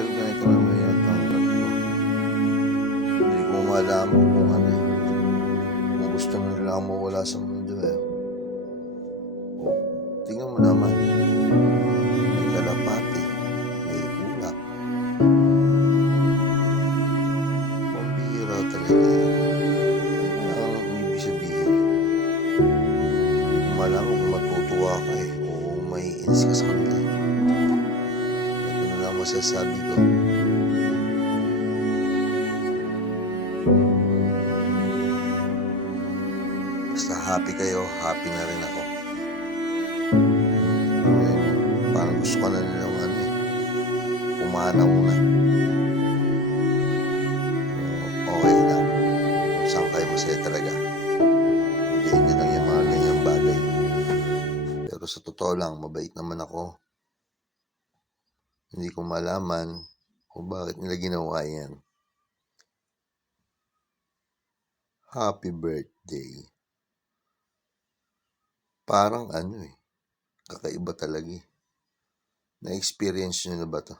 Pero ganito naman yung tanggap ko. Hindi ko malaman kung ano eh. Na gusto mo lang mawala sa mundo eh. Tingnan mo naman. May kalapati. May ulap. Pambira talaga eh. Ano ang ibig sabihin? Hindi kung matutuwa ka. Masasabi ko. Basta happy kayo, happy na rin ako. Ayun, Parang gusto ka na nilang ano eh. Pumanaw na. Okay lang. Kung saan kayo masaya talaga. Hindi nyo lang yung mga ganyang bagay. Pero sa totoo lang, mabait naman ako. Hindi ko malaman kung bakit nila ginawa yan. Happy birthday. Parang ano eh. Kakaiba talaga eh. Na-experience nyo na ba to?